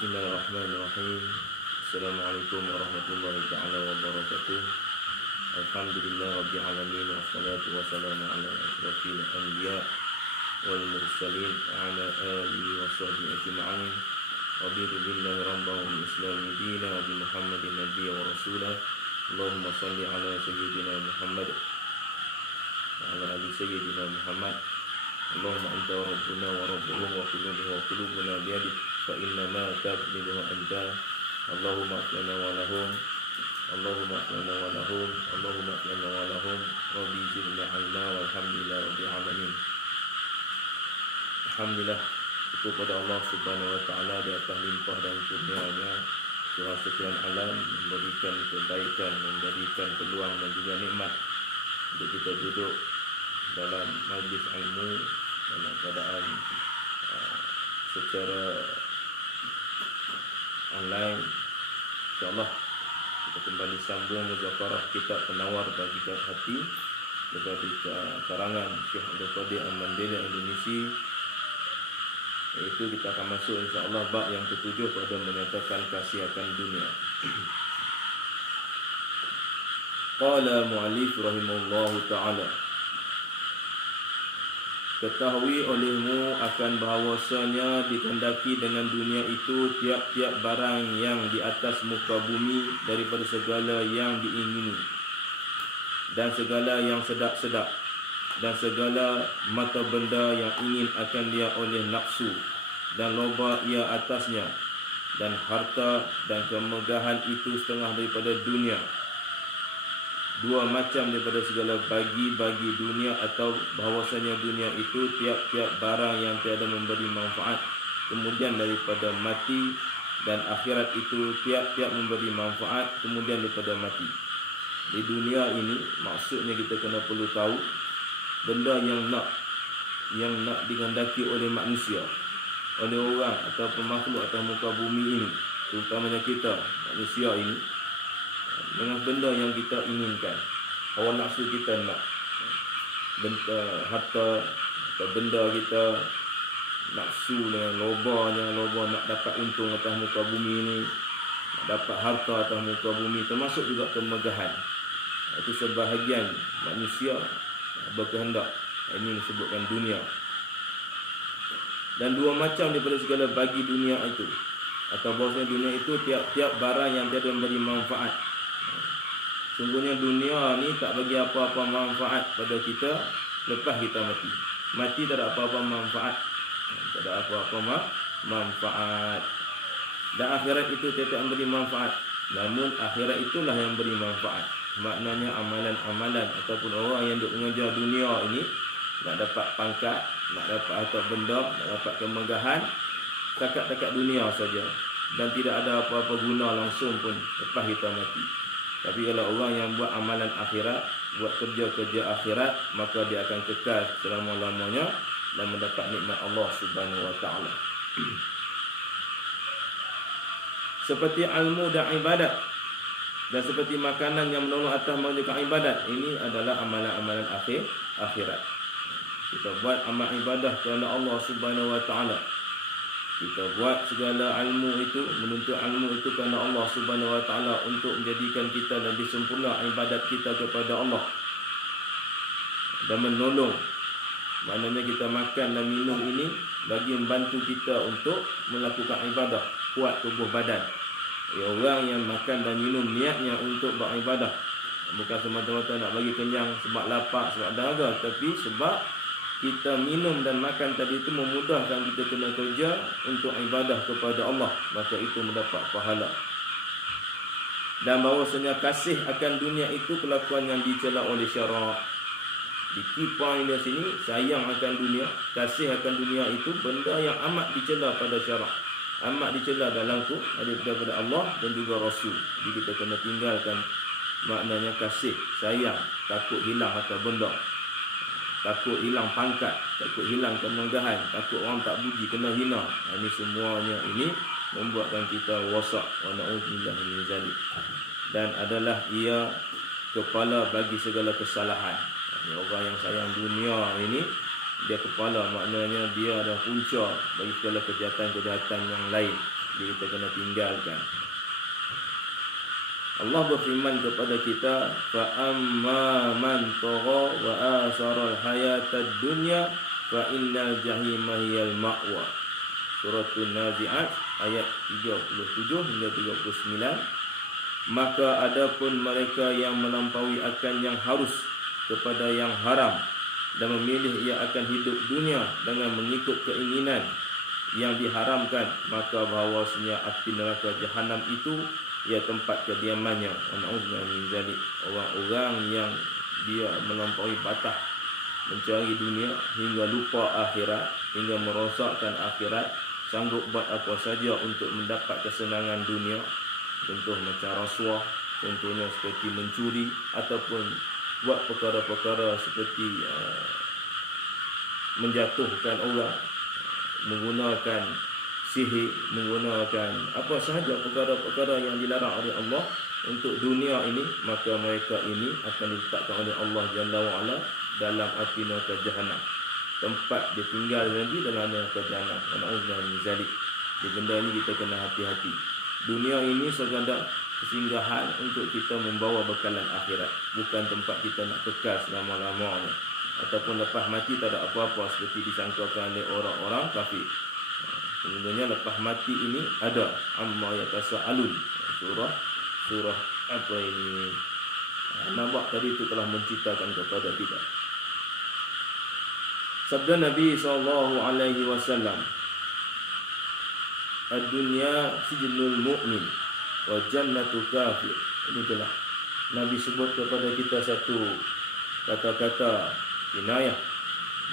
Bismillahirrahmanirrahim. Assalamualaikum warahmatullahi ta'ala wabarakatuh. Alhamdulillah Rabbil Alamin. Wassalatu wassalamu ala ashrafil anbiya wal mursalin ala alihi wa sahbihi ajma'in. Raditu billahi rabban wa bil islami dina wa bi Muhammadin nabiyyan wa rasulah. Allahumma salli ala sayyidina Muhammad wa ala ali sayyidina Muhammad. Allahumma anta rabbuna wa rabbuhum wa qulubuna biyadik fa innama taqdiruhu anta. Allahumma aslana wa lahum, Allahumma aslana wa lahum, Allahumma aslana wa lahum. Rabbi zidna ilma walhamdulillah rabbil alamin. Alhamdulillah, syukur pada Allah Subhanahu wa taala di atas limpah dan kurnia-Nya Tuhan sekalian alam, memberikan kebaikan, memberikan peluang dan juga nikmat untuk kita duduk dalam majlis ilmu dalam keadaan secara online. InsyaAllah kita kembali sambung muzakarah kitab Penawar Bagi Hati daripada karangan Syekh Abdul Qadir Al-Mandiri Indonesia. Iaitu kita akan masuk insyaAllah bab yang ke-7 pada menyatakan kasih akan dunia. Qala mu'alif rahimahullahu ta'ala, ketahui olehmu akan bahawasanya dikehendaki dengan dunia itu tiap-tiap barang yang di atas muka bumi daripada segala yang diingini dan segala yang sedap-sedap dan segala mata benda yang ingin akan dia oleh nafsu dan loba ia atasnya, dan harta dan kemegahan itu setengah daripada dunia, dua macam daripada segala bagi-bagi dunia, atau bahawasanya dunia itu tiap-tiap barang yang tiada memberi manfaat kemudian daripada mati, dan akhirat itu tiap-tiap memberi manfaat kemudian daripada mati. Di dunia ini maksudnya kita kena perlu tahu benda yang nak dikehendaki oleh manusia, oleh orang ataupun makhluk atas muka bumi ini, terutamanya kita manusia ini, dengan benda yang kita inginkan, hawa nafsu kita nak benda, harta atau benda kita nafsu dengan loba nak dapat untung atas muka bumi ini, nak dapat harta atas muka bumi, termasuk juga kemegahan. Itu sebahagian manusia berkehendak. Ini disebutkan dunia. Dan dua macam daripada segala bagi dunia itu, atau bahawasanya dunia itu tiap-tiap barang yang tiada memberi manfaat. Sungguhnya dunia ni tak bagi apa-apa manfaat pada kita lepas kita mati. Mati tak ada apa-apa manfaat. Tak ada apa-apa manfaat. Dan akhirat itu tidak memberi manfaat. Namun akhirat itulah yang beri manfaat. Maknanya amalan-amalan ataupun orang yang duk mengejar dunia ini, nak dapat pangkat, nak dapat harta benda, nak dapat kemegahan, takat-takat dunia saja, dan tidak ada apa-apa guna langsung pun lepas kita mati. Tapi kalau orang yang buat amalan akhirat, buat kerja-kerja akhirat, maka dia akan kekal selama-lamanya dan mendapat nikmat Allah Subhanahu wa taala. Seperti ilmu dan ibadat, dan seperti makanan yang menolong atas mengerjakan ibadat, ini adalah amalan-amalan akhirat. Kita buat amal ibadah kerana Allah Subhanahu wa taala. Kita buat segala ilmu itu, menuntut ilmu itu kerana Allah Subhanahu wa taala, untuk menjadikan kita lebih sempurna ibadat kita kepada Allah dan menolong. Maknanya kita makan dan minum ini bagi membantu kita untuk melakukan ibadah, kuat tubuh badan. Orang yang makan dan minum niatnya untuk beribadah, bukan semata-mata nak bagi kenyang sebab lapar, sebab dahaga, tapi sebab kita minum dan makan tadi itu memudahkan kita kena kerja untuk ibadah kepada Allah, maka itu mendapat pahala. Dan bahawasanya kasih akan dunia itu kelakuan yang dicela oleh syarak. Di key point di sini, sayang akan dunia, kasih akan dunia itu benda yang amat dicela pada syarak, amat dicela dalam daripada Allah dan juga Rasul. Jadi kita kena tinggalkan maknanya kasih, sayang, takut hilang harta benda, takut hilang pangkat, takut hilang kemegahan, takut orang tak puji, kena hina. Ini semuanya ini membuatkan kita wasak, wa na'udzubillah min zalik, dan adalah ia kepala bagi segala kesalahan. Orang yang sayang dunia ini, dia kepala, maknanya dia ada punca bagi segala kejahatan-kejahatan yang lain. Jadi kita kena tinggalkan. Allah berfirman kepada kita, fa amma man tagha wa asara al-hayatad dunya fa innal jahima hiyal ma'wa. Surah An-Nazi'at ayat 37 hingga 39. Maka adapun mereka yang melampaui akan yang harus kepada yang haram dan memilih ia akan hidup dunia dengan mengikut keinginan yang diharamkan, maka bahawasanya api neraka jahanam itu ia tempat kediamannya. Na'udzubillah min zalik. Orang-orang yang dia melampaui batas mencari dunia hingga lupa akhirat, hingga merosakkan akhirat, sanggup buat apa saja untuk mendapat kesenangan dunia. Contoh macam rasuah, contohnya seperti mencuri, ataupun buat perkara-perkara seperti menjatuhkan orang, menggunakan sihir, menggunakan apa sahaja perkara-perkara yang dilarang oleh Allah untuk dunia ini, maka mereka ini akan diletakkan oleh Allah Jalla wa'ala dalam api neraka jahanam. Tempat dia tinggal nanti dalam neraka jahanam. Na'udzubillah min zalik. Di benda ini kita kena hati-hati. Dunia ini sekadar kesinggahan untuk kita membawa bekalan akhirat, bukan tempat kita nak kekal selama-lamanya. Ataupun lepas mati tak ada apa-apa seperti disangkakan oleh orang-orang kafir. Sebenarnya lepas mati ini ada amma yatasaalun. Surah apa ini? Nampak tadi itu telah menceritakan kepada kita. Sabda Nabi SAW, ad-dunya sijnul mu'min wa jannatu kafir. Ini telah Nabi sebut kepada kita satu kata-kata kinayah.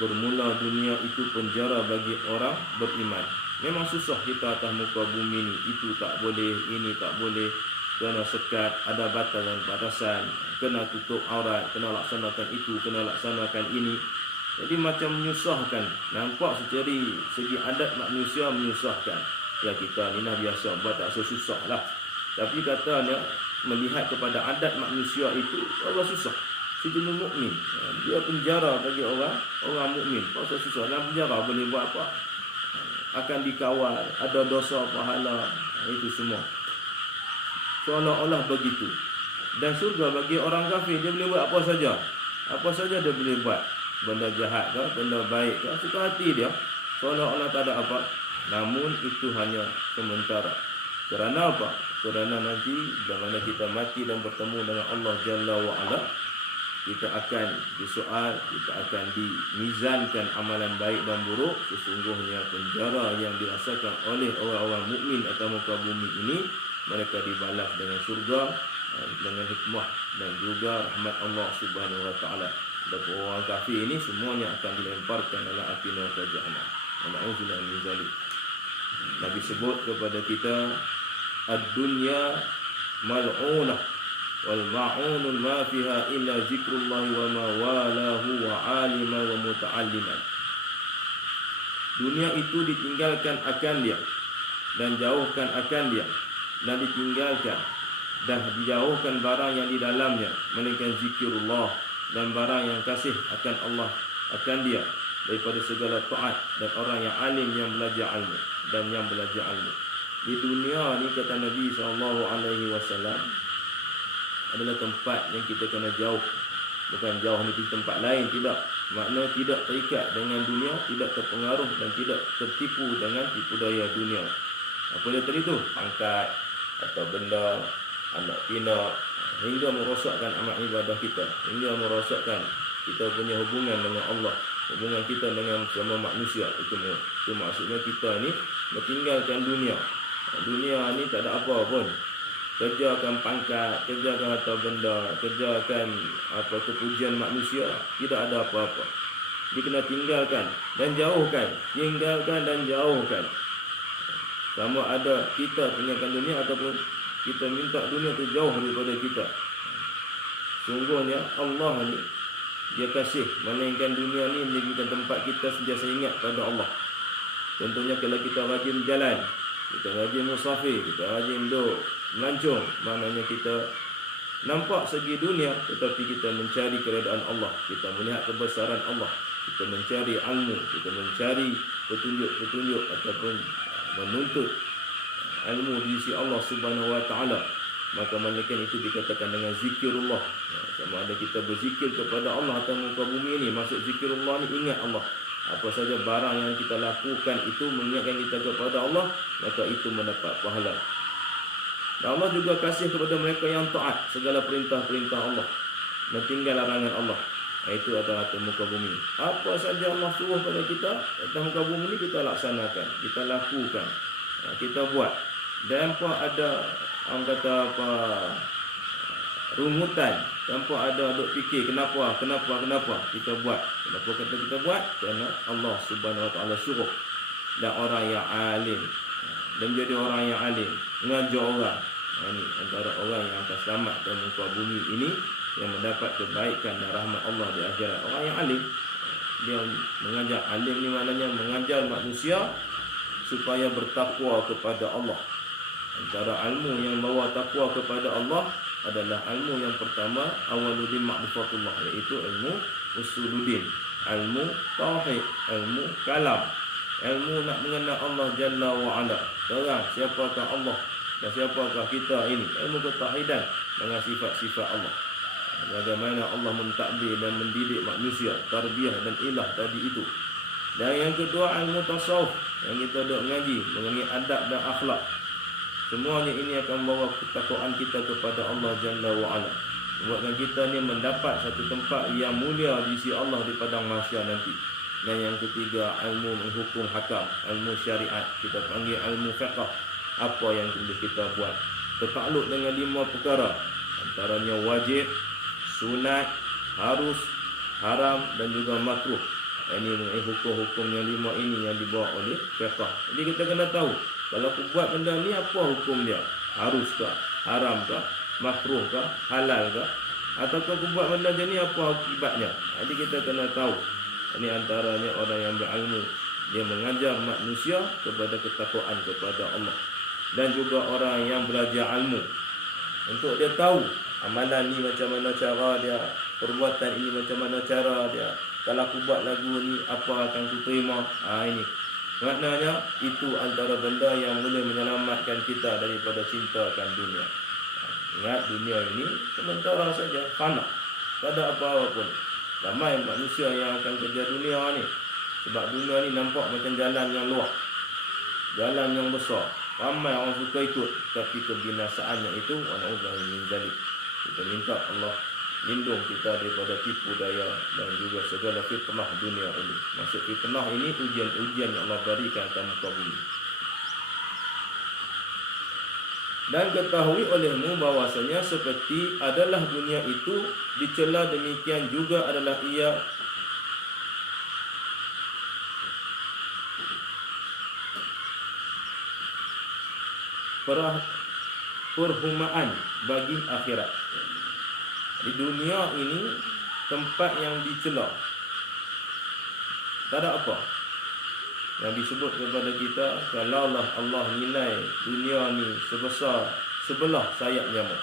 Bermula dunia itu penjara bagi orang beriman. Memang susah kita atas muka bumi ni. Itu tak boleh, ini tak boleh, kena sekat, ada batasan, kena tutup aurat, kena laksanakan itu, kena laksanakan ini. Jadi macam menyusahkan. Nampak secara segi adat manusia menyusahkan. Ya kita ni lah biasa, buat tak susah lah. Tapi katanya melihat kepada adat manusia itu Allah susah. Sijnul mukmin, dia penjara bagi orang mukmin. Pasal susah dalam penjara boleh buat apa? Akan dikawal, ada dosa pahala, itu semua. Seolah-olah begitu. Dan surga bagi orang kafir, dia boleh buat apa saja. Apa saja dia boleh buat. Benda jahat ke, benda baik ke, suka hati dia. Seolah-olah tak ada apa. Namun itu hanya sementara. Kerana apa? Kerana nanti bila mana kita mati dan bertemu dengan Allah Jalla wa'ala, kita akan disoal, kita akan dimizankan amalan baik dan buruk. Sesungguhnya penjara yang dirasakan oleh orang-orang mukmin atas muka bumi ini, mereka dibalas dengan surga, dengan hikmah dan juga rahmat Allah Subhanahu wa taala. Dan orang kafir ini semuanya akan dilemparkan dalam api neraka jahanam. Na'udzubillah min zalik. Nabi sebut kepada kita, ad-dunya mal'unah wal ma'unun ma fiha illa zikrullah wa ma walahu wa alima wa muta'alliman. Dunia itu ditinggalkan akan dia dan jauhkan akan dia, dan ditinggalkan dan dijauhkan barang yang di dalamnya, melainkan zikrullah dan barang yang kasih akan Allah akan dia daripada segala taat, dan orang yang alim yang belajar ilmu dan yang belajar ilmu. Di dunia ni kata Nabi SAW adalah tempat yang kita kena jauh. Bukan jauh ni di tempat lain, tidak. Makna tidak terikat dengan dunia, tidak terpengaruh dan tidak tertipu dengan tipu daya dunia. Apa dia tadi tu? Pangkat atau benda, anak pinak, hingga merosakkan amal ibadah kita, hingga merosakkan kita punya hubungan dengan Allah, hubungan kita dengan semua manusia. Itu maksudnya kita ni meninggalkan dunia. Dunia ni tak ada apa pun. Kerjakan pangkat, kerjakan harta benda, kerjakan apa kepujian manusia, tidak ada apa-apa. Dia kena tinggalkan dan jauhkan, tinggalkan dan jauhkan. Sama ada kita tinggalkan dunia ataupun kita minta dunia tu jauh daripada kita. Sungguhnya Allah ni dia kasih, melainkan dunia ni menjadikan tempat kita sentiasa ingat pada Allah. Contohnya kalau kita rajin berjalan, kita rajin musafir, kita rajin duduk melancong, maknanya kita nampak segi dunia, tetapi kita mencari keredaan Allah, kita melihat kebesaran Allah, kita mencari ilmu, kita mencari petunjuk-petunjuk ataupun menuntut ilmu di sisi Allah Subhanahu wa taala, maka malaikat itu dikatakan dengan zikirullah. Sama ada kita berzikir kepada Allah atas muka bumi ini, maksud zikirullah ni ingat Allah. Apa saja barang yang kita lakukan itu mengingatkan kita kepada Allah, maka itu mendapat pahala. Dan Allah juga kasih kepada mereka yang taat segala perintah-perintah Allah dan tinggal larangan Allah. Itu adalah atas muka bumi. Apa saja Allah suruh pada kita atas muka bumi ini, kita laksanakan, kita lakukan, kita buat. Dan tanpa ada orang kata apa rungutan, tanpa ada duk fikir kenapa kita buat. Kenapa kata kita buat? Kerana Allah Subhanahu wa taala suruh. Dan orang yang alim, dan menjadi orang yang alim, mengajar orang. Ini antara orang yang akan selamat dalam muka bumi ini, yang mendapat kebaikan dan rahmat Allah di akhirat. Orang yang alim, dia mengajar. Alim ni maknanya mengajar manusia supaya bertakwa kepada Allah. Antara ilmu yang bawa takwa kepada Allah adalah ilmu yang pertama, awwaluddin ma'rifatullah, iaitu ilmu usuluddin, ilmu tauhid, ilmu kalam, ilmu nak mengenal Allah Jalla wa Ala. Terang siapakah Allah dan siapakah kita ini, ilmu ketauhidan dengan sifat-sifat Allah. Bagaimana Allah mentadbir dan mendidik manusia, tarbiyah dan ilah tadi itu. Dan yang kedua, ilmu tasawuf yang kita dok mengaji mengenai adab dan akhlak. Semuanya ini akan membawa ketakwaan kita kepada Allah Jalla wa Ala, membuatkan kita ni mendapat satu tempat yang mulia di sisi Allah di padang mahsyar nanti. Dan yang ketiga, ilmu hukum hakam, ilmu syariat, kita panggil ilmu fiqh. Apa yang boleh kita buat tertakluk dengan 5 perkara, antaranya wajib, sunat, harus, haram dan juga makruh. Ini mengenai hukum-hukum yang 5 ini yang dibawa oleh fiqh. Jadi kita kena tahu, kalau aku buat benda ni, apa hukum dia? Haruskah? Haramkah? Makruhkah? Halalkah? Ataupun aku buat benda macam ni, apa akibatnya? Jadi kita kena tahu. Ini antaranya orang yang berilmu. Dia mengajar manusia kepada ketakwaan kepada Allah. Dan juga orang yang belajar ilmu, untuk dia tahu amalan ni macam mana cara dia, perbuatan ini macam mana cara dia. Kalau aku buat lagu ni, apa akan aku terima? Ini maknanya itu antara benda yang boleh menyelamatkan kita daripada cintakan dunia. Ingat, dunia ini sementara saja, fana, tak ada apa-apa pun. Ramai manusia yang akan kerja dunia ni, sebab dunia ni nampak macam jalan yang luas, jalan yang besar. Ramai orang suka ikut, tapi kebinasaannya itu wa'na'udzubillah min dzalik. Kita minta Allah lindung kita daripada tipu daya dan juga segala fitnah dunia ini. Maksud fitnah ini ujian-ujian yang Allah berikan atas muka bumi. Dan ketahui olehmu bahwasanya seperti adalah dunia itu dicela, demikian juga adalah ia perhumaan bagi akhirat. Di dunia ini tempat yang dicela. Tak ada apa yang disebut kepada kita, kalau Allah nilai dunia ni sebesar sebelah sayap nyamuk.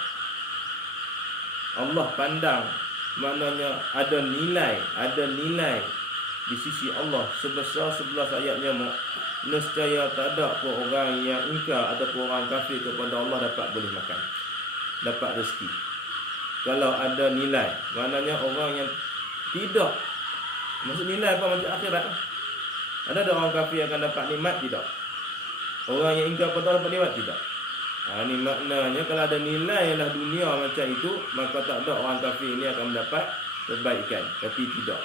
Allah pandang, maknanya ada nilai di sisi Allah sebesar sebelah sayap nyamuk. Nescaya tak ada pun orang yang ingkar ataupun orang kafir kepada Allah dapat boleh makan, dapat rezeki. Kalau ada nilai, maknanya orang yang tidak, maksud nilai apa macam akhirat. Ada orang kafir akan dapat nikmat? Tidak. Orang yang ingkar pada Allah dapat nikmat? Tidak. Ini maknanya kalau ada nilai lah dunia macam itu, maka tak ada orang kafir ini akan mendapat kebaikan. Tapi tidak.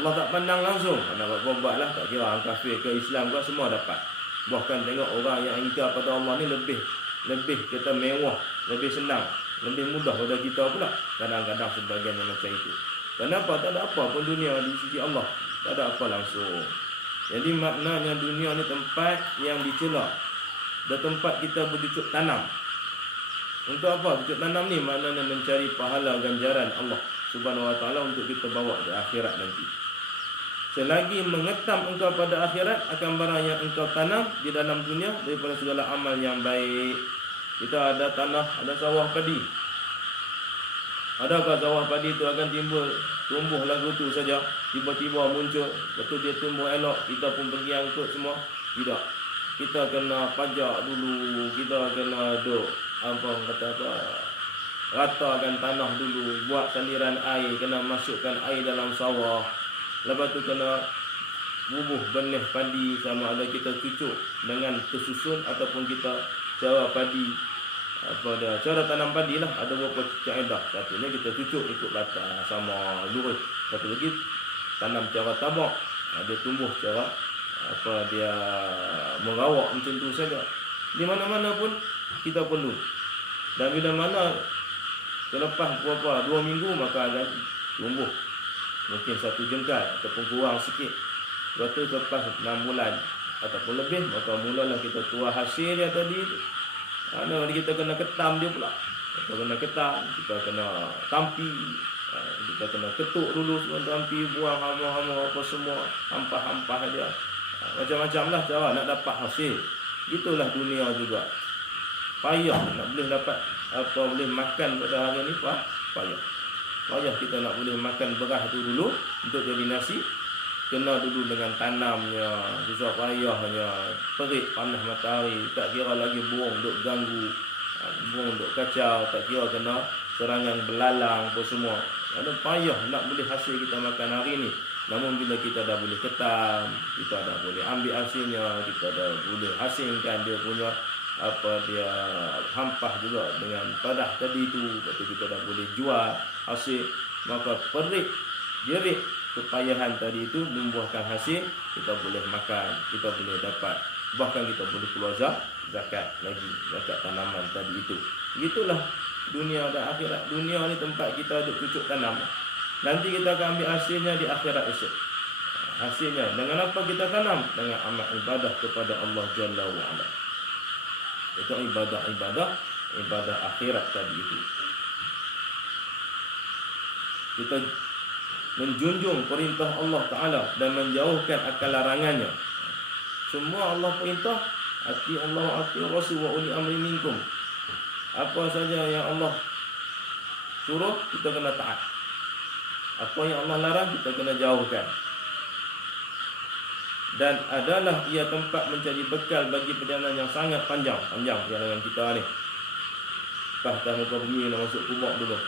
Allah tak pandang langsung. Nak buat-buatlah, tak kira orang kafir ke Islam ke, semua dapat. Bahkan tengok orang yang ingkar pada Allah ni lebih kita mewah, lebih senang, lebih mudah pada kita pula. Kadang-kadang sebagian yang macam itu. Kenapa? Tak ada apa pun dunia di sisi Allah. Tak ada apa langsung. Jadi maknanya dunia ni tempat yang dicela, dan tempat kita bercucuk tanam. Untuk apa bercucuk tanam ni? Maknanya mencari pahala ganjaran Allah Subhanahu wa ta'ala untuk kita bawa di akhirat nanti. Selagi mengetam engkau pada akhirat akan barang yang engkau tanam di dalam dunia daripada segala amal yang baik. Kita ada tanah, ada sawah padi. Adakah sawah padi itu akan tumbuh lagu tu saja, tiba-tiba muncul, betul dia tumbuh elok, kita pun pergi angkut semua? Tidak. kita kena pajak dulu, kita kena duk ratakan tanah dulu, buat saliran air, kena masukkan air dalam sawah. Lepas tu kena bubuh benih padi, sama ada kita cucuk dengan tersusun ataupun kita cara padi cara tanam padi lah, ada beberapa kaedah. Satunya kita cucuk ikut batang sama lurus. Satu lagi tanam cara tabak, dia tumbuh cara dia merawak macam tu saja. Di mana-mana pun kita perlu. Dan bila mana selepas berapa 2 minggu maka akan tumbuh mungkin 1 jengkal ataupun kurang sikit. Lepas tu selepas 6 bulan ataupun lebih maka mulalah kita tuai hasil dia tadi. Kita kena ketam dia pula. Kita kena ketam, kita kena tampi, kita kena ketuk dulu semua tampi, buang hama-hama apa semua, hampah-hampah dia. Macam-macam lah cara nak dapat hasil. Itulah dunia juga. Payah nak boleh dapat boleh makan pada hari ni, payah. Payah kita nak boleh makan beras tu dulu untuk jadi nasi. Kena dulu dengan tanamnya, susah payahnya, perik panas matahari, tak kira lagi burung duk ganggu, burung duk kacau, tak kira kena serangan belalang apa semua. Ada payah nak boleh hasil kita makan hari ni. Namun bila kita dah boleh ketam, kita dah boleh ambil hasilnya, kita dah boleh hasilkan dia punya dia hampah juga dengan padah tadi tu, lepas tu kita dah boleh jual hasil, maka perik jerit kepayahan tadi itu membuahkan hasil, kita boleh makan, kita boleh dapat, bahkan kita boleh keluar zakat lagi, zakat tanaman tadi itu. Begitulah dunia dan akhirat. Dunia ni tempat kita duk cucuk tanam. Nanti kita akan ambil hasilnya di akhirat esok. Hasilnya dengan apa kita tanam? Dengan amal ibadah kepada Allah Jalla wa Ala. Itu ibadah akhirat tadi itu. Kita menjunjung perintah Allah Ta'ala dan menjauhkan akal larangannya. Semua Allah perintah, ati Allah, ati Rasul wa uli amri minkum. Apa saja yang Allah suruh, kita kena taat. Apa yang Allah larang, kita kena jauhkan. Dan adalah ia tempat mencari bekal bagi perjalanan yang sangat panjang perjalanan kita ni. Atas muka bumi nak masuk kubur dulu.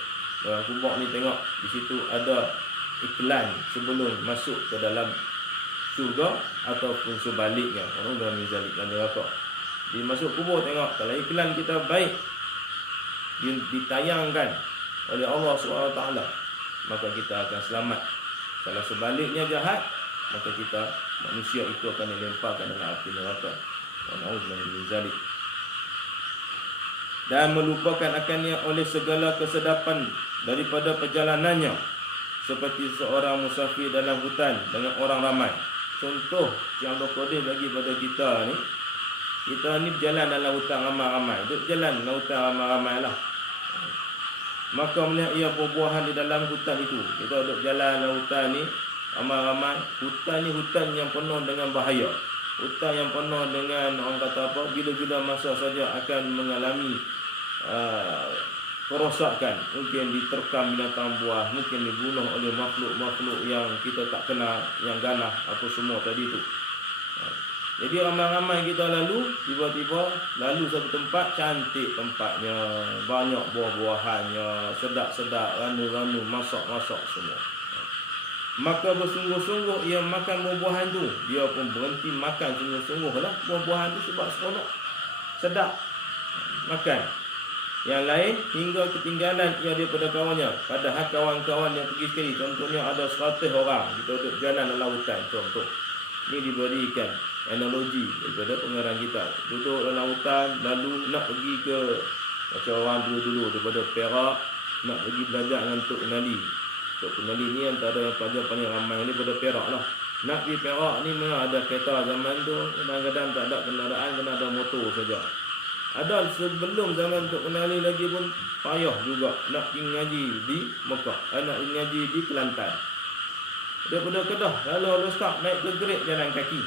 Dalam kubur ni tengok, di situ ada iklan sebelum masuk ke dalam syurga ataupun sebaliknya. Orang dah menzalik dan neraka. Di masuk kubur tengok, kalau iklan kita baik ditayangkan oleh Allah SWT, maka kita akan selamat. Kalau sebaliknya jahat, maka kita manusia itu akan dilemparkan dalam api neraka. Orang dah menzalik dan melupakan akannya oleh segala kesedapan daripada perjalanannya, seperti seorang musafir dalam hutan dengan orang ramai. Contoh yang berkodeh bagi pada kita ni berjalan dalam hutan ramai-ramai. Duduk jalan dalam hutan ramai-ramai lah. Maka melihat ia buah-buahan di dalam hutan itu. Kita duduk jalan dalam hutan ni ramai-ramai. Hutan ni hutan yang penuh dengan bahaya. Hutan yang penuh dengan orang kata apa, bila-bila masa saja akan mengalami kerosakan. Mungkin diterkam binatang buah, mungkin dibunuh oleh makhluk-makhluk yang kita tak kenal, yang ganas apa semua tadi tu. Jadi ramai-ramai kita lalu, tiba-tiba lalu satu tempat, cantik tempatnya, banyak buah-buahannya, sedap-sedap, ranu-ranu, masak-masak semua. Maka bersungguh-sungguh ia makan buah-buahan tu. Dia pun berhenti makan sungguh-sungguh lah buah-buahan tu sebab seronok, sedap makan. Yang lain hingga ketinggalan ia daripada kawannya. Padahal kawan-kawan yang pergi sekali, contohnya ada 100 orang, kita duduk jalan dalam hutan. Contoh ini diberikan analogi daripada pengarang kita. Duduk dalam hutan, lalu nak pergi ke, macam orang dulu daripada Perak nak pergi belajar dengan Tok Penali. Tok Penali ni antara yang pelajar paling ramai daripada Perak lah. Nak pergi Perak ni memang ada kereta zaman tu, kadang-kadang tak ada kenderaan, kena ada motor saja. Ada sebelum zaman Tok Penali lagi pun payah juga nak pergi ngaji di Mekah, nak pergi ngaji di Kelantan. Daripada Kedah, lalu start naik ke Gerik jalan kaki.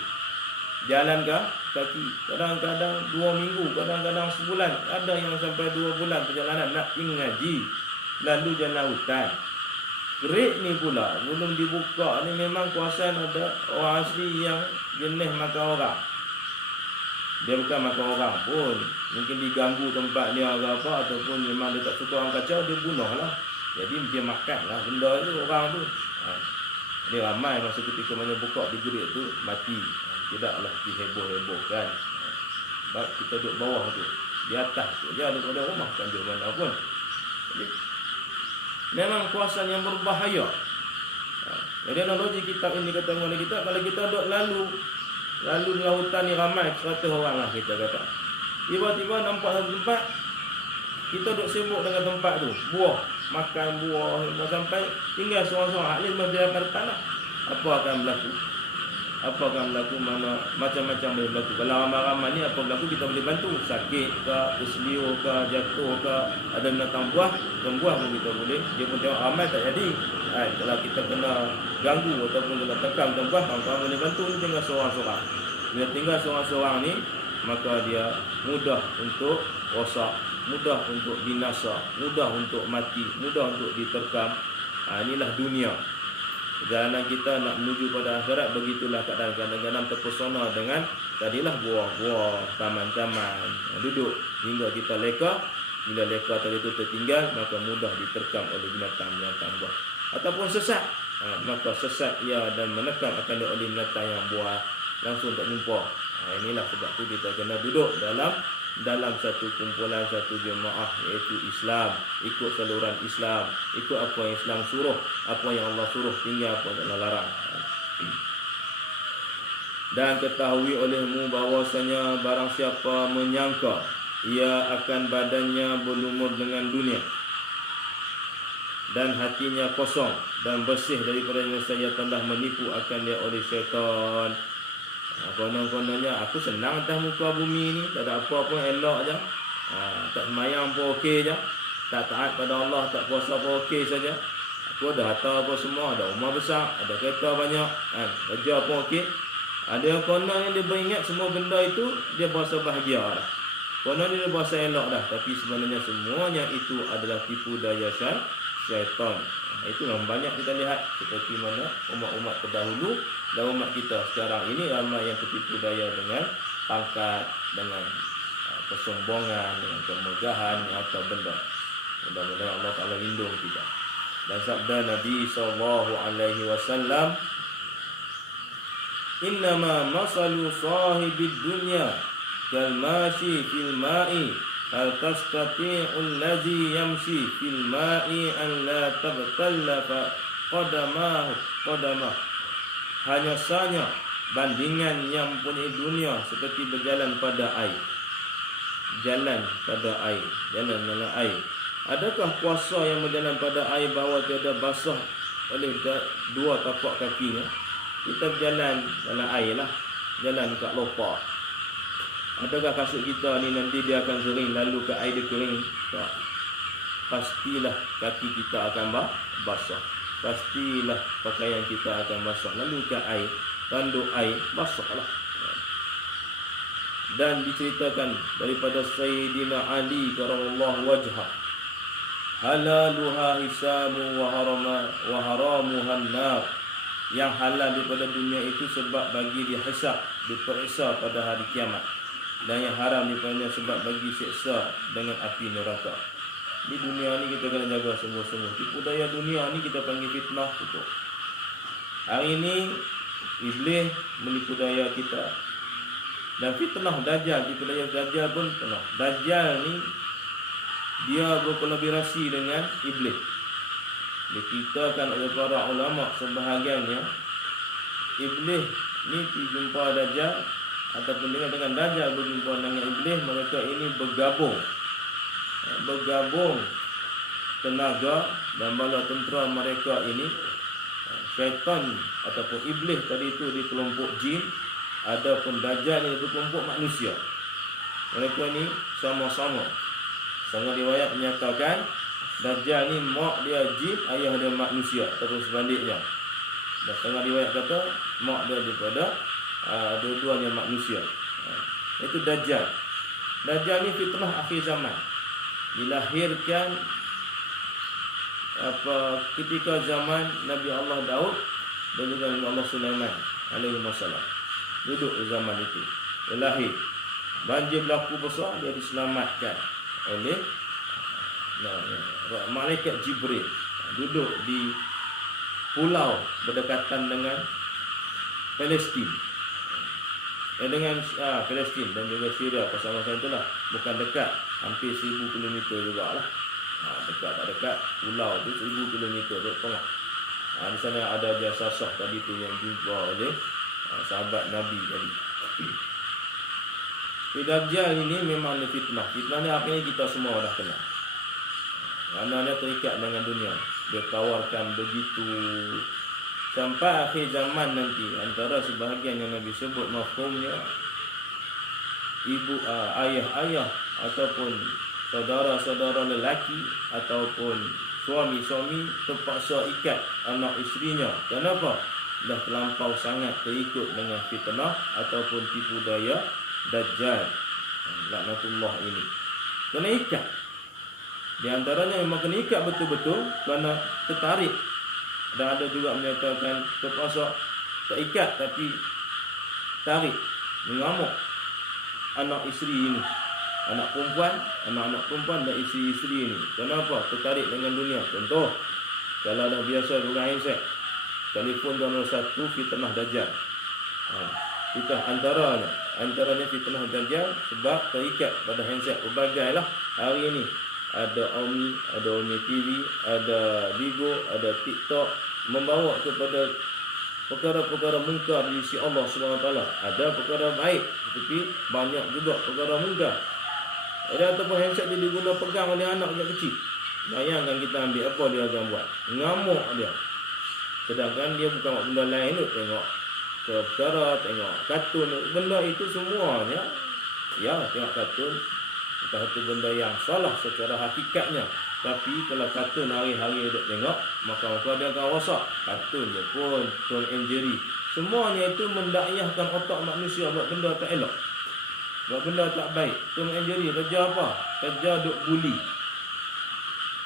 Jalan kaki. Kadang-kadang 2 minggu, kadang-kadang sebulan. Ada yang sampai 2 bulan perjalanan nak pergi ngaji. Lalu jalan hutan. Gerik ni pula, belum dibuka ni memang kawasan ada orang asli yang jenis makan orang. Dia bukan makan orang pun. Mungkin diganggu tempat dia atau apa, ataupun memang dia tak suka orang kacau, dia bunuh lah. Jadi dia makan lah benda tu, orang tu. Dia ramai masa ketika mana buka digerik tu mati. Tidaklah diheboh-hebohkan. Sebab kita duduk bawah tu, di atas tu je daripada rumah, kan di mana pun. Jadi memang kuasa yang berbahaya. Jadi analogi kitab ini kata mana kita, kalau kita duduk lalu di lautan ni ramai 100 orang lah kita kata. Tiba-tiba nampak satu tempat, kita duduk sibuk dengan tempat tu, buah, makan buah sampai tinggal seorang-seorang, ahli dia akan tanah. Apa akan berlaku? Apa akan berlaku? Mana macam-macam boleh berlaku. Kalau ramai-ramai ni apa berlaku, kita boleh bantu. Sakit ke, terselio ke, jatuh ke, ada binatang buah, dan buah pun kita boleh. Dia pun tengok ramai tak jadi. Kalau kita kena ganggu ataupun kena tekan binatang buah, kawan-kawan boleh bantu. Ni tinggal seorang-seorang. Bila tinggal seorang-seorang ni, maka dia mudah untuk rosak, mudah untuk binasa, mudah untuk mati, mudah untuk diterkam. Inilah dunia. Perjalanan kita nak menuju pada akhirat, begitulah keadaan. Kadang-kadang terpesona dengan tadilah buah-buah, taman-taman, duduk hingga kita leka. Bila leka tadi itu tertinggal, maka mudah diterkam oleh binatang-binatang buah. Ataupun sesat, maka sesat ia dan menekam akan dia oleh binatang yang buah, langsung tak jumpa. Inilah sebab tu kita kena duduk dalam satu kumpulan, satu jemaah, iaitu Islam. Ikut saluran Islam, ikut apa yang Islam suruh, apa yang Allah suruh, tinggal apa yang Allah larang. Dan ketahui olehmu bahwasanya barang siapa menyangka ia akan badannya berlumur dengan dunia dan hatinya kosong dan bersih daripada yang saja telah menipu akan dia oleh syaitan. Konon-kononnya aku senang atas muka bumi ni, tak ada apa-apa, elok je. Tak semayang pun okey je, tak taat pada Allah, tak puasa pun okey saja. Aku ada harta apa semua, ada rumah besar, ada kereta banyak, kerja pun okey. Ada yang konon yang dia beringat semua benda itu dia berasa bahagia dah. Konon dia berasa elok dah, tapi sebenarnya semuanya itu adalah tipu daya syaitan. Itu yang banyak kita lihat, seperti mana umat-umat terdahulu dan umat kita sekarang ini ramai yang tertipu daya dengan pangkat, dengan kesombongan, dengan kemegahan atau benda. Mudah-mudahan Allah Ta'ala lindung kita. Dan sabda Nabi SAW, innama masalu sahibid dunya kal mashi fil ma'i hal tastati'ul ladzi yamshi fil ma'i an la tabtalla fa qadamah. Hanya saja bandingan yang mempunyai dunia seperti berjalan pada air. Jalan pada air, jalan dalam air. Adakah puasa yang berjalan pada air bahawa tiada basah oleh dua tapak kakinya? Kita berjalan dalam air lah, jalan kat lopak. Adakah kasut kita ni nanti dia akan kering, lalu ke air dia kering? Tak. Pastilah kaki kita akan basah. Pastilah pakaian kita akan basah. Lalu ke air, tanduk air, basahlah. Dan diceritakan daripada Sayyidina Ali karramallahu wajhah, halaluha hisamu wa haramuhan nar. Yang halal daripada dunia itu sebab bagi dihisab, diperiksa pada hari kiamat. Dan yang haram daripadanya sebab bagi siksa dengan api neraka. Di dunia ni kita kena jaga sungguh-sungguh. Tipu daya dunia ni kita panggil fitnah itu. Hari ini iblis menipu daya kita. Dan fitnah Dajjal, tipu daya Dajjal pun penuh. Dajjal ni dia berkolaborasi dengan iblis. Diceritakan oleh para ulama sebahagiannya, iblis ni jumpa Dajjal ataupun dengan Dajjal berjumpa dengan iblis, mereka ini bergabung tenaga dan bala tentera mereka ini. Syaitan ataupun iblis tadi itu di kelompok jin, adapun Dajjal ni di kelompok manusia. Mereka ni sama-sama. Sangat riwayat menyatakan Dajjal ni mak dia jin, ayah dia manusia, ataupun sebaliknya. Dan setengah riwayat kata mak dia daripada dua-duanya manusia. Itu Dajjal. Dajjal ni fitnah akhir zaman. Dilahirkan ketika zaman Nabi Allah Daud dan juga Nabi Allah Sulaiman alaihi wassalam. Duduk di zaman itu. Dia lahir. banjir berlaku besar, dia diselamatkan oleh malaikat Jibril. Duduk di pulau berdekatan dengan Palestin. Dengan Palestin dan juga Syria, pasal-pasal itulah. Bukan dekat, hampir 1000 km juga lah. Dekat tak dekat, pulau tu 1000 km duduk tengah. Di sana ada dia sosok tadi tu yang jumpa oleh sahabat Nabi tadi. Dajjal ini memang fitnah. Fitnah ni apa yang kita semua dah kenal. Kerana dia terikat dengan dunia. Dia tawarkan begitu sampai akhir zaman nanti. Antara sebahagian yang Nabi sebut mafhumnya, ayah-ayah ataupun saudara-saudara lelaki ataupun suami-suami terpaksa ikat anak isterinya. Kenapa? Dah terlampau sangat terikut dengan fitnah ataupun tipu daya Dajjal laknatullah ini. Kena ikat. Di antaranya memang kena ikat betul-betul kerana tertarik. Dan ada juga menyatakan terpaksa tak ikat tapi tarik, mengamuk anak isteri ini. Anak perempuan, anak-anak perempuan dan isteri-isteri ini. Kenapa? Tertarik dengan dunia. Contoh, kalau dah biasa pegang handset, telefon 201 fitnah Dajjal. Kita antaranya fitnah Dajjal sebab terikat pada handset berbagai lah. Hari ini ada Omni, ada Omni TV, ada Bigo, ada TikTok, membawa kepada perkara-perkara mungkar di sisi Allah SWT. Ada perkara baik, tetapi banyak juga perkara mungkar. Ada ataupun handset dia diguna pegang oleh anak yang kecil. Bayangkan kita ambil apa dia akan buat. Ngamuk dia. Sedangkan dia bukan buat benda lain tu. Tengok perkara, tengok kartun. Benda itu semuanya, ya, tengok kartun. Entah itu benda yang salah secara hakikatnya. Tapi kalau kartun hari-hari duk tengok, maka dia akan rosak. Kartun je pun, Tom and Jerry, semuanya itu mendakyahkan otak manusia buat benda tak elok, buat benda tak baik. Tom and Jerry kerja apa? Kerja duk bully.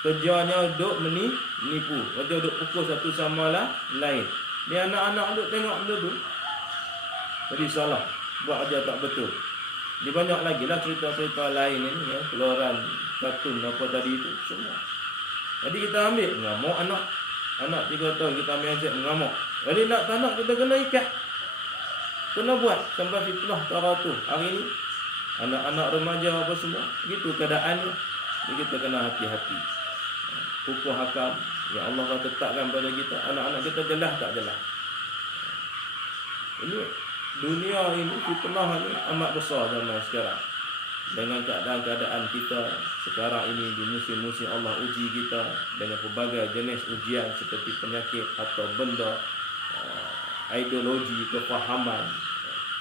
Kerjanya duk menipu. Kerja duk pukul satu sama lain. Ni anak-anak duk tengok benda tu, jadi salah, buat aja tak betul. Dia banyak lagi lah cerita-cerita lain ini ya, keluaran kartun apa tadi itu semua. Jadi kita ambil mengamuk anak 3 tahun kita ambil handset mengamuk. Jadi nak tak nak kita kena ikat. Kena buat sampai fitnah cara tu. Hari ini anak-anak remaja apa semua gitu keadaannya. Jadi kita kena hati-hati. Hukum hakam yang Allah telah tetapkan pada kita, anak-anak kita jelas tak jelas. Ini dunia ini fitnah ini amat besar zaman sekarang. Dengan keadaan-keadaan kita sekarang ini di musim-musim Allah uji kita dengan pelbagai jenis ujian seperti penyakit atau benda, ideologi, kefahaman.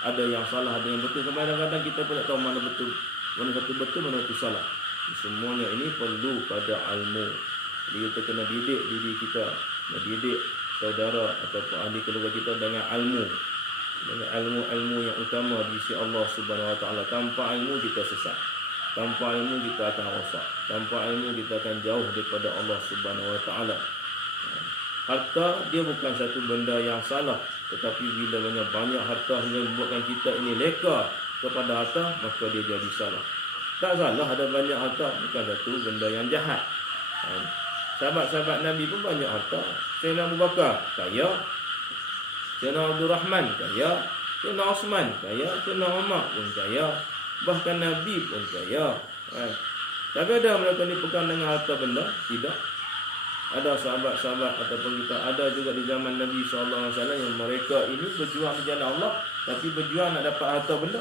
Ada yang salah, ada yang betul. Kadang-kadang kita pun tak tahu mana betul, mana satu betul, mana satu salah. Semuanya ini perlu pada ilmu. Jadi kita kena didik diri kita, mendidik saudara ataupun ahli keluarga kita dengan ilmu. Dengan ilmu-ilmu yang utama di sisi Allah Subhanahu Wa Taala. Tanpa ilmu kita sesat. Tanpa ilmu kita akan rosak. Tanpa ilmu kita akan jauh daripada Allah Subhanahu Wa Taala. Harta dia bukan satu benda yang salah, tetapi bila banyak harta hingga membuatkan kita ini leka kepada harta, maka dia jadi salah. Tak salah ada banyak harta, bukan satu benda yang jahat. Sahabat-sahabat Nabi pun banyak harta. Sayyidina Abu Bakar kaya, Sayyidina Abdul Rahman kaya, Sayyidina Osman kaya, Sayyidina Umar pun kaya, bahkan Nabi pun kaya. Tapi ada mereka ni pegang dengan harta benda? Tidak. Ada sahabat-sahabat ataupun kita ada juga di zaman Nabi SAW yang mereka ini berjuang di jalan Allah, tapi berjuang nak dapat harta benda.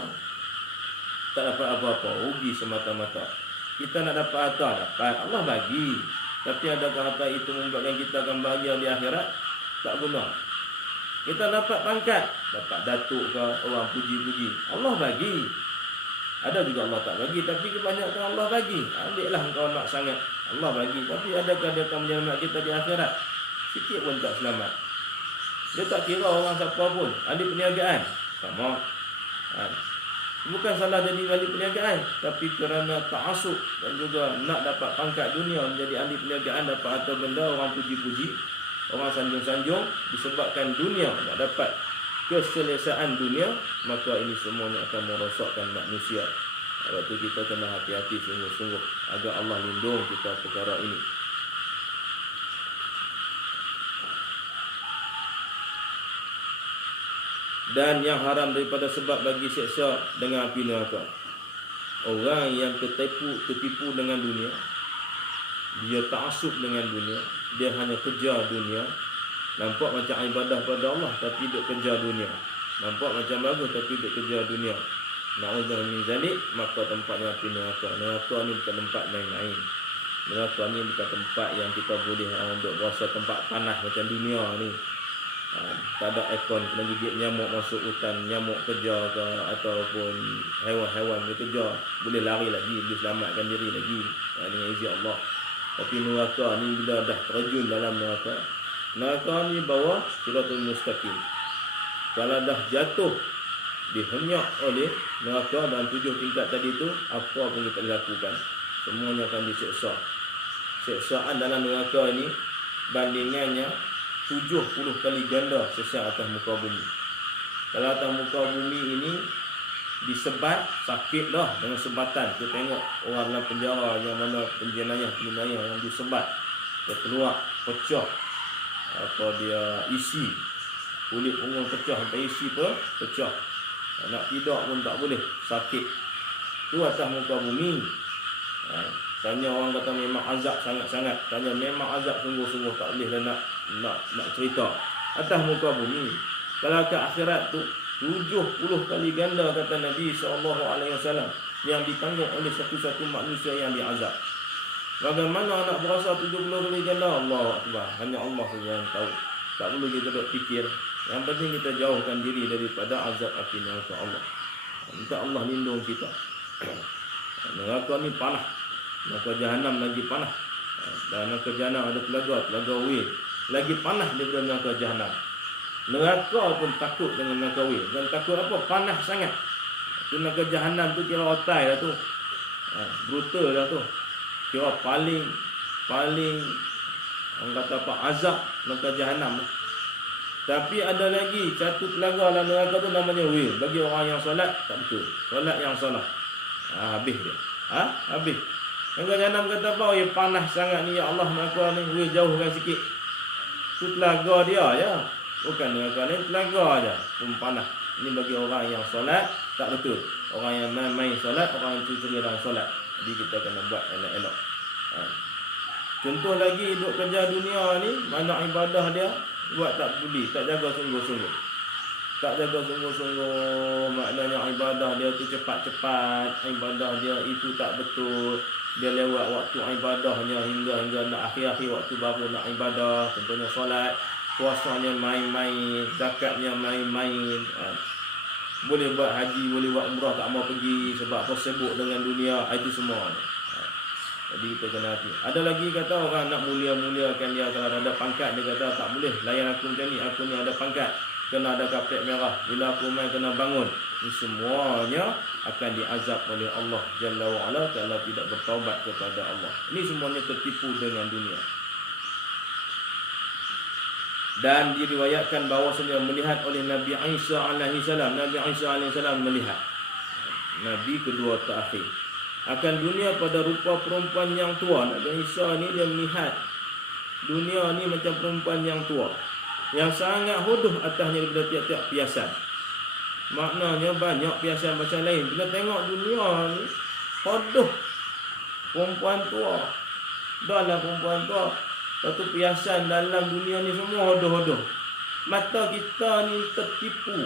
Tak dapat apa-apa, rugi semata-mata. Kita nak dapat harta, dapat, Allah bagi. Tapi adakah harta itu membuatkan kita akan bahagia di akhirat? Tak guna. Kita dapat pangkat, dapat datuk ke, orang puji-puji, Allah bagi. Ada juga Allah tak bagi, tapi kebanyakan Allah bagi. Ambillah engkau nak sangat, Allah bagi. Tapi adakah dia akan menyelamat kita di akhirat? Sikit pun tak selamat. Dia tak kira orang siapa pun. Ahli perniagaan sama. Bukan salah jadi ahli perniagaan, tapi kerana ta'asub dan juga nak dapat pangkat dunia, menjadi ahli perniagaan, dapat harta benda, orang puji-puji, orang sanjung-sanjung, disebabkan dunia nak dapat keselesaan dunia, maka ini semuanya akan merosakkan manusia. Waktu kita kena hati-hati sungguh-sungguh agar Allah lindung kita perkara ini. Dan yang haram daripada sebab bagi seksa dengan api neraka, orang yang tertipu dengan dunia, dia ta'assub dengan dunia, dia hanya kejar dunia, nampak macam ibadah pada Allah tapi duk kejar dunia, nampak macam bagus tapi duk kejar dunia. Na'udzubillah min zalik, maka tempatnya api neraka. Neraka ni bukan tempat main-main. Neraka ni bukan tempat yang kita boleh untuk rasa tempat panas macam dunia ni. Tak ada aircon, kena gigit nyamuk masuk hutan, nyamuk kejar ke, ataupun haiwan-haiwan kejar, boleh lari lagi, boleh selamatkan diri lagi dengan izin Allah. Tapi neraka ni bila dah terjun dalam neraka, neraka ni bawah siratul mustaqim. Kalau dah jatuh dihenyak oleh neraka dalam 7 tingkat tadi tu, apa pun kita lakukan, semuanya akan diseksa. Seksaan dalam neraka ni bandingannya 70 kali ganda sesat atas muka bumi. Kalau atas muka bumi ini disebat, sakit dah dengan sebatan. Kita tengok orang dalam penjara yang mana penjenayah yang disebat, dia keluar pecah, apa dia isi kulit punggung pecah, sampai isi pun pecah, nak tidur pun tak boleh, sakit. Tu atas muka bumi. Tanya orang kata memang azab sangat-sangat, tanya memang azab sungguh-sungguh, tak boleh dah nak cerita. Atas muka bumi. Kalau ke akhirat tu 70 kali ganda kata Nabi SAW yang ditanggung oleh satu-satu manusia yang diazab. Bagaimana nak berasa 70 kali ganda? Allahu Akbar. Hanya Allah yang tahu. Tak perlu kita duk fikir. Yang penting kita jauhkan diri daripada azab api neraka Allah. Minta Allah lindung kita. Neraka ni panah. Neraka jahanam lagi panah. Dan neraka jahanam ada telaga wil, lagi panah daripada neraka jahanam. Neraka pun takut dengan neraka wil. Dan takut apa? Panah sangat. Tu neraka jahanam tu kira otai dah tu. Brutal dah tu. Kira paling orang kata apa, azab neraka jahanam. Tapi ada lagi satu telaga dalam neraka tu namanya wil. Bagi orang yang solat tak betul. Solat yang salah. Habis dia. Habis. Neraka jahanam kata apa? Ya panas sangat ni ya Allah, neraka ni wil jauhkan sikit. Tu telaga dia je. Bukan neraka ni, telaga je pun panas. Ini bagi orang yang solat tak betul. Orang yang main solat, orang yang curi dalam solat. Jadi kita kena buat elok-elok. Contoh lagi duk kerja dunia ni, mana ibadah dia buat tak peduli, tak jaga sungguh-sungguh. Tak jaga sungguh-sungguh, maknanya ibadah dia tu cepat-cepat, ibadah dia itu tak betul. Dia lewat waktu ibadahnya hingga nak akhir-akhir waktu baru nak ibadah. Contohnya solat, puasanya main-main, zakatnya main-main. Boleh buat haji, boleh buat umrah, tak mau pergi sebab apa, sibuk dengan dunia. Itu semua. Jadi kita kena hati. Ada lagi kata orang nak mulia-muliakan dia, kalau ada pangkat dia kata tak boleh layan aku macam ni, aku ni ada pangkat, kena ada kapet merah, bila aku main kena bangun. Ini semuanya akan diazab oleh Allah Jalla wa'ala kalau tidak bertaubat kepada Allah. Ini semuanya tertipu dengan dunia. Dan diriwayatkan bahawasanya melihat oleh Nabi Isa alaihi salam. Nabi Isa alaihi salam melihat, Nabi kedua terakhir, akan dunia pada rupa perempuan yang tua. Nabi Isa ni dia melihat dunia ni macam perempuan yang tua, yang sangat hodoh atasnya daripada tiap-tiap piasan. Maknanya banyak piasan macam lain. Bila tengok dunia ni hodoh, perempuan tua. Dah lah perempuan tua. Satu piasan dalam dunia ni semua hodoh-hodoh. Mata kita ni tertipu.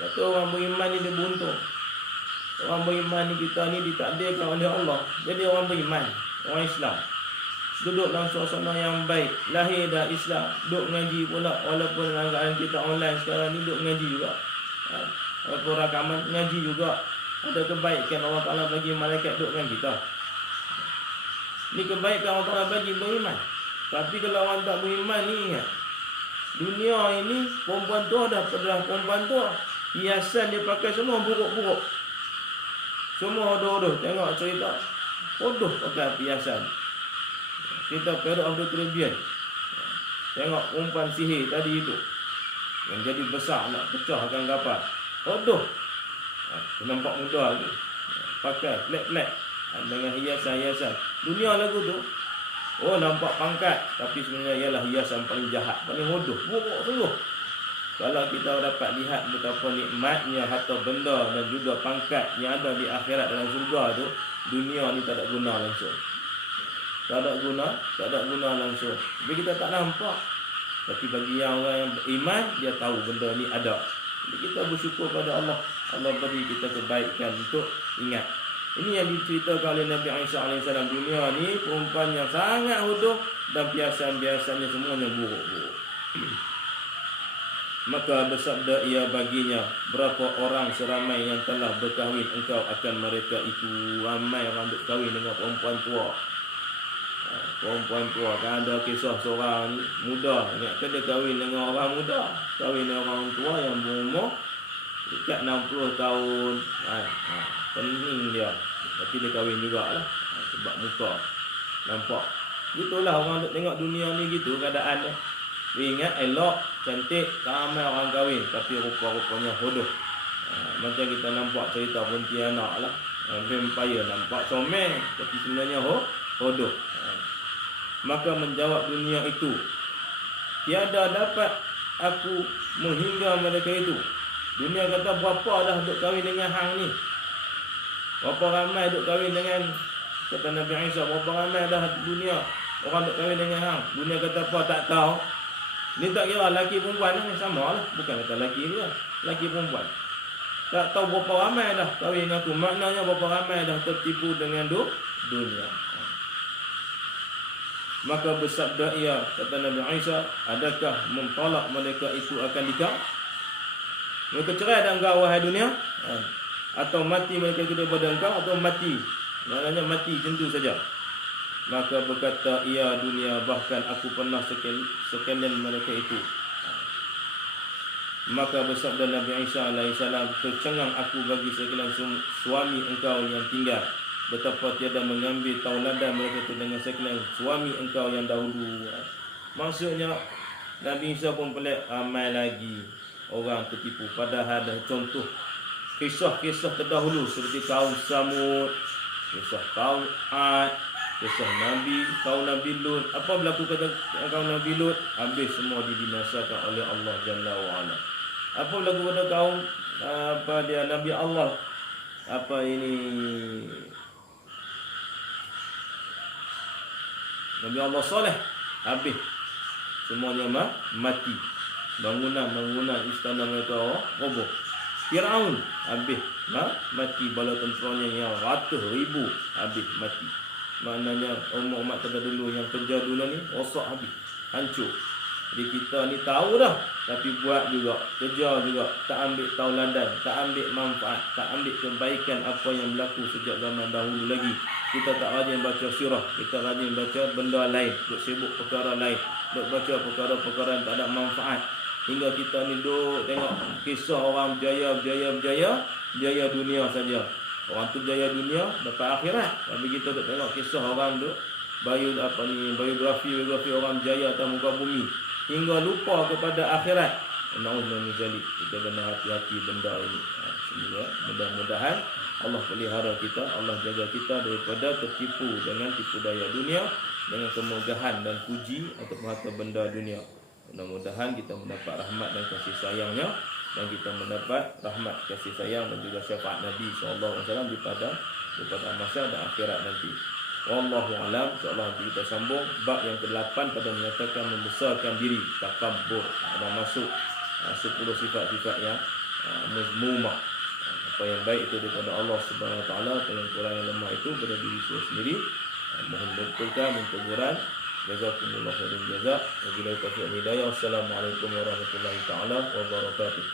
Kata orang beriman ni dia buntung. Orang beriman ni kita ni ditakdirkan oleh Allah. Jadi orang beriman, orang Islam, duduk dalam suasana yang baik, lahir dah Islam, duduk ngaji pula. Walaupun keadaan kita online sekarang ni, duduk ngaji juga. Walaupun rakaman ngaji juga. Ada kebaikan Allah Ta'ala bagi malaikat duduk dengan kita. Ni kebaikan Allah Ta'ala bagi beriman. Tapi kalau orang tak beriman ni, ingat, dunia ini perempuan tua dah perempuan tua. Hiasan dia pakai semua buruk-buruk. Semua hodoh-hodoh. Tengok cerita hodoh pakai hiasan. Cerita Perut of the Caribbean. Tengok perempuan sihir tadi itu. Yang jadi besar nak pecahkan kapal. Hodoh. Nampak mudah tu. Pakai flat-flat dengan hiasan-hiasan. Dunia lagu tu. Oh, nampak pangkat, tapi sebenarnya ialah hiasan paling jahat, paling hodoh. Buruk sungguh. Kalau kita dapat lihat betapa nikmatnya harta benda dan juga pangkat yang ada di akhirat dalam surga tu, dunia ni tak ada guna langsung. Tak ada guna langsung. Tapi kita tak nampak. Tapi bagi yang orang yang beriman, dia tahu benda ni ada. Jadi kita bersyukur pada Allah. Allah beri kita kebaikan untuk ingat. Ini yang diceritakan oleh Nabi Isa AS. Dunia ni perempuan yang sangat hodoh dan biasa-biasanya semuanya buruk-buruk. Maka bersabda ia baginya, berapa orang seramai yang telah berkahwin engkau akan mereka itu. Ramai orang duk kahwin dengan perempuan tua. Perempuan tua, kan ada kisah seorang ni muda, ingatkan dia kahwin dengan orang muda, kahwin dengan orang tua yang berumur dekat 60 tahun. Pening dia, tapi dia kahwin jugalah sebab muka nampak. Gitulah orang duk tengok dunia ni gitu keadaan dia. Ingat elok, cantik, ramai orang kahwin, tapi rupa-rupanya hodoh. Macam kita nampak cerita Pontianak lah, vampire nampak comel, tapi sebenarnya hodoh. Maka menjawab dunia itu, tiada dapat aku menghingga mereka itu. Dunia kata, berapa dah duk kahwin dengan hang ni? Berapa ramai duk kahwin dengan, kata Nabi Isa, berapa ramai dah dunia orang duk kahwin dengan hang? Dunia kata apa? Tak tahu. Ni tak kira lelaki perempuan ni sama lah. Bukan kata lelaki dia, lelaki perempuan. Tak tahu berapa ramai dah kahwin dengan aku. Maknanya berapa ramai dah tertipu dengan dunia. Maka bersabda ia, kata Nabi Isa, adakah mentolak mereka itu akan nikah? Mereka cerai dan engkau wahai dunia? Atau mati mereka itu daripada engkau, atau mati. Maknanya mati macam tu saja. Maka berkata ia dunia, bahkan aku pernah sekalian mereka itu. Maka bersabda Nabi Isa AS, tercengang aku bagi sekalian suami engkau yang tinggal. Betapa tiada mengambil tauladan mereka itu dengan sekalian suami engkau yang dahulu. Maksudnya Nabi Isa pun pelik, ramai lagi orang tertipu. Padahal ada contoh kisah-kisah terdahulu seperti kaum Samud, kisah kaum Ad, kisah Nabi, kaum Nabi Lut. Apa berlaku pada kaum Nabi Lut? Habis semua dibinasakan oleh Allah Jalla wa'ala. Apa berlaku pada kaum Nabi Allah, Nabi Allah Saleh, habis semuanya mati. Bangunan istana mereka roboh. Firaun habis mati, bala tenteranya yang ratus ribu habis mati. Maknanya umat terdahulu yang kerja dulu ni rosak habis, hancur. Jadi kita ni tahu dah, tapi buat juga, kerja juga, tak ambil tauladan, tak ambil manfaat, tak ambil kebaikan apa yang berlaku sejak zaman dahulu lagi. Kita tak rajin baca sirah, kita rajin baca benda lain, duk sibuk perkara lain, duk baca perkara-perkara yang tak ada manfaat. Hingga kita ni duk tengok kisah orang berjaya dunia saja. Orang tu berjaya dunia dapat akhirat, tapi kita duk tengok kisah orang duk biografi orang berjaya atas muka bumi, hingga lupa kepada akhirat. Na'udzubillah min zalik. Kita kena hati-hati benda ini. Semoga mudah-mudahan Allah pelihara kita, Allah jaga kita daripada tertipu dengan tipu daya dunia, dengan kemegahan dan puji ataupun harta benda dunia. Mudah-mudahan kita mendapat rahmat dan kasih sayangnya, dan kita mendapat rahmat, kasih sayang dan juga syafaat Nabi SAW di pada mahsyar dan akhirat nanti. Wallahu a'lam. InsyaAllah nanti kita sambung bab yang ke-8 pada menyatakan membesarkan diri, takabbur. Ada masuk 10 sifat-sifat yang mazmumah. Apa yang baik itu daripada Allah Subhanahu Wa Taala, apa yang kurang yang lemah itu pada diri saya sendiri. Mohon berteguran, menteguran. Jazakumullah khairan jazak. Wabillahi taufiq wal hidayah. Wassalamualaikum warahmatullahi taala wabarakatuh.